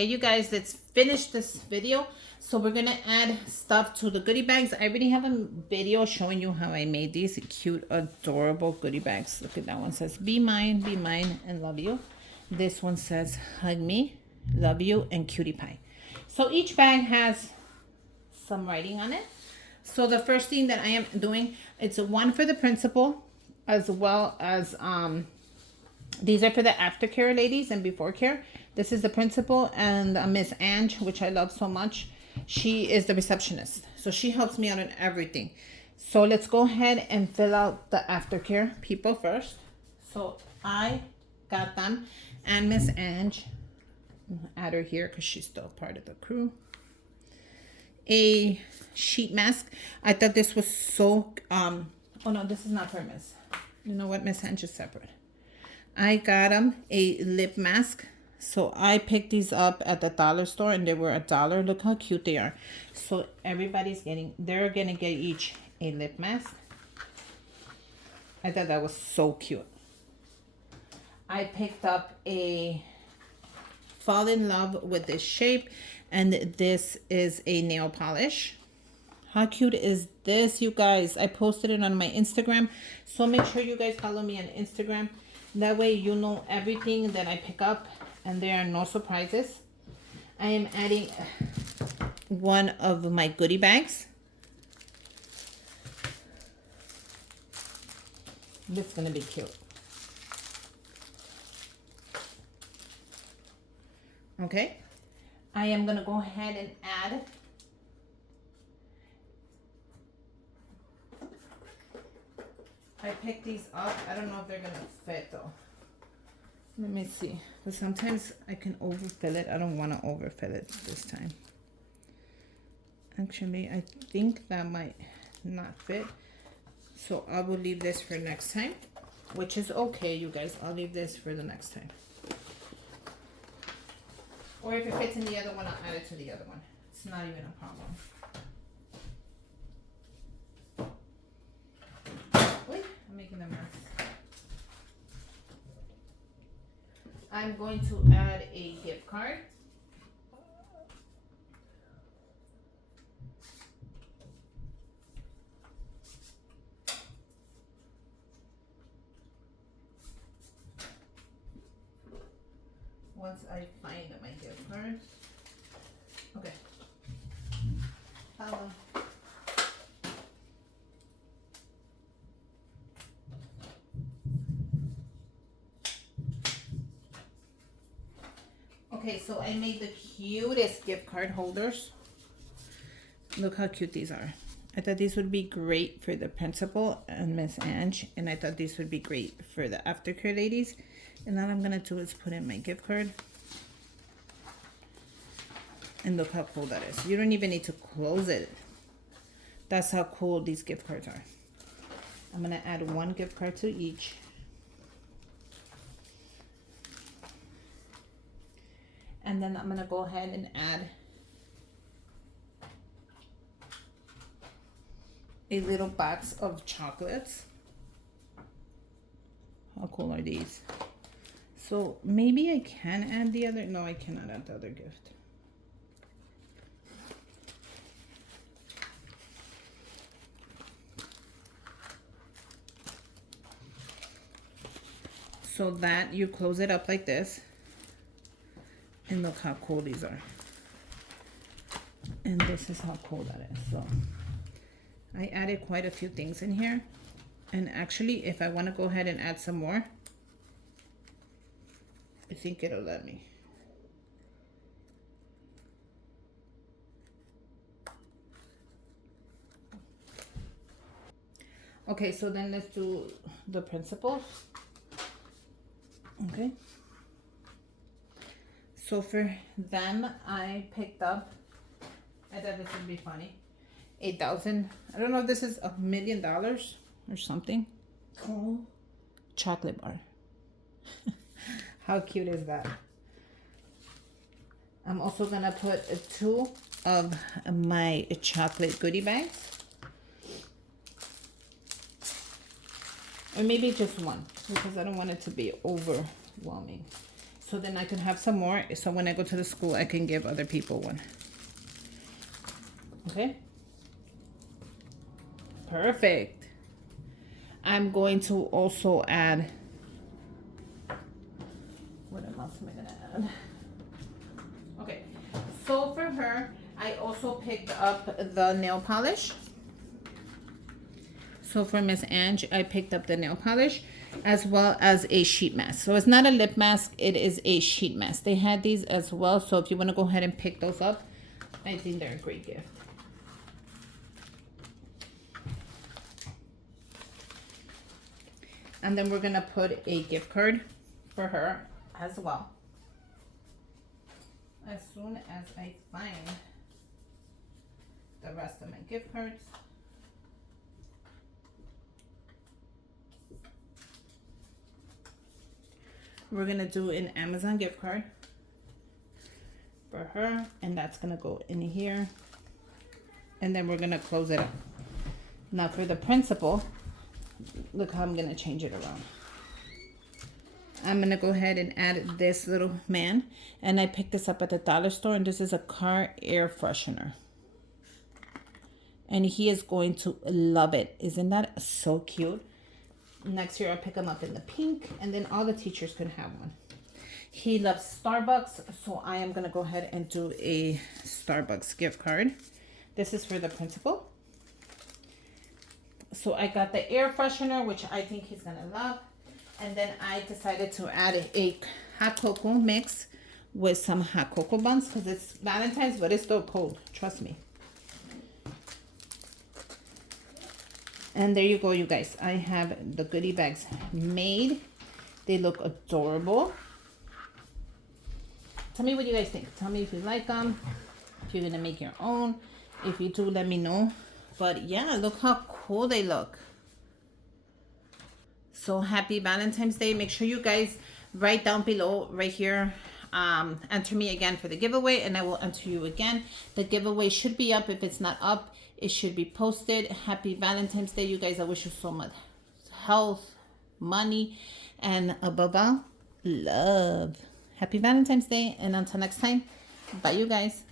Hey, you guys, let's finish this video. So we're gonna add stuff to the goodie bags. I already have a video showing you how I made these cute, adorable goodie bags. Look at that one, says be mine, and love you. This one says hug me, love you, and cutie pie. So each bag has some writing on it. So the first thing that I am doing, it's one for the principal, as well as these are for the aftercare ladies and before care. This is the principal, and Miss Ange, which I love so much. She is the receptionist, so she helps me out in everything. So let's go ahead and fill out the aftercare people first. So I got them, and Miss Ange, add her here because she's still part of the crew. A sheet mask. I thought this was so oh no, this is not for Miss. You know what, Miss Ange is separate. I got them a lip mask. So I picked these up at the dollar store, and they were $1. Look how cute they are. So everybody's they're gonna get each a lip mask. I thought that was so cute. I picked up a fall in love with this shape, and this is a nail polish. How cute is this, you guys? I posted it on my Instagram, so make sure you guys follow me on Instagram. That way you know everything that I pick up, and there are no surprises. I am adding one of my goodie bags. This is gonna be cute. Okay, I am gonna go ahead and add I picked these up. I don't know if they're gonna fit though. Let me see, because sometimes I can overfill it. I don't want to overfill it this time. Actually, I think that might not fit, so I will leave this for next time, which is okay, you guys. I'll leave this for the next time, or if it fits in the other one, I'll add it to the other one. It's not even a problem. Wait, I'm making a mess. I'm going to add a gift card. Once I find my gift card. Okay. Hello. Okay, so I made the cutest gift card holders. Look how cute these are. I thought these would be great for the principal and Miss Ange, and I thought these would be great for the aftercare ladies. And all I'm gonna do is put in my gift card. And look how cool that is. You don't even need to close it. That's how cool these gift cards are. I'm gonna add one gift card to each. And then I'm gonna go ahead and add a little box of chocolates. How cool are these? So maybe I can add the other, no, I cannot add the other gift. So that you close it up like this. And look how cool these are. And this is how cool that is. So I added quite a few things in here. And actually, if I want to go ahead and add some more, I think it'll let me. Okay, so then let's do the principals. Okay. So for them, I picked up, I thought this would be funny, 8,000. I don't know if this is $1 million or something. Oh, chocolate bar. How cute is that? I'm also gonna put 2 of my chocolate goodie bags. Or maybe just 1, because I don't want it to be overwhelming. so then I can have some more, so when I go to the school I can give other people one. Okay, perfect. I'm going to also add, what else am I gonna add? Okay, so for her I also picked up the nail polish. So for Miss Ange, I picked up the nail polish as well as a sheet mask. So it's not a lip mask, it is a sheet mask. They had these as well, so if you want to go ahead and pick those up, I think they're a great gift. And then we're going to put a gift card for her as well. As soon as I find the rest of my gift cards. We're gonna do an Amazon gift card for her, and that's gonna go in here, and then we're gonna close it up. Now for the principal, look how I'm gonna change it around. I'm gonna go ahead and add this little man, and I picked this up at the dollar store, and this is a car air freshener, and he is going to love it. Isn't that so cute? Next year I'll pick him up in the pink, and then all the teachers can have one. He loves Starbucks, so I am gonna go ahead and do a Starbucks gift card. This is for the principal. So I got the air freshener, which I think he's gonna love, and then I decided to add a hot cocoa mix with some hot cocoa buns, because it's Valentine's, but it's still cold, trust me. And there you go, you guys. I have the goodie bags made. They look adorable. Tell me what you guys think. Tell me if you like them. If you're going to make your own. If you do, let me know. But yeah, look how cool they look. So happy Valentine's Day. Make sure you guys write down below right here. Enter me again for the giveaway, and I will enter you again. The giveaway should be up. If it's not up, it should be posted. Happy Valentine's Day, you guys. I wish you so much health, money, and above all, love. Happy Valentine's Day, and until next time, bye, you guys.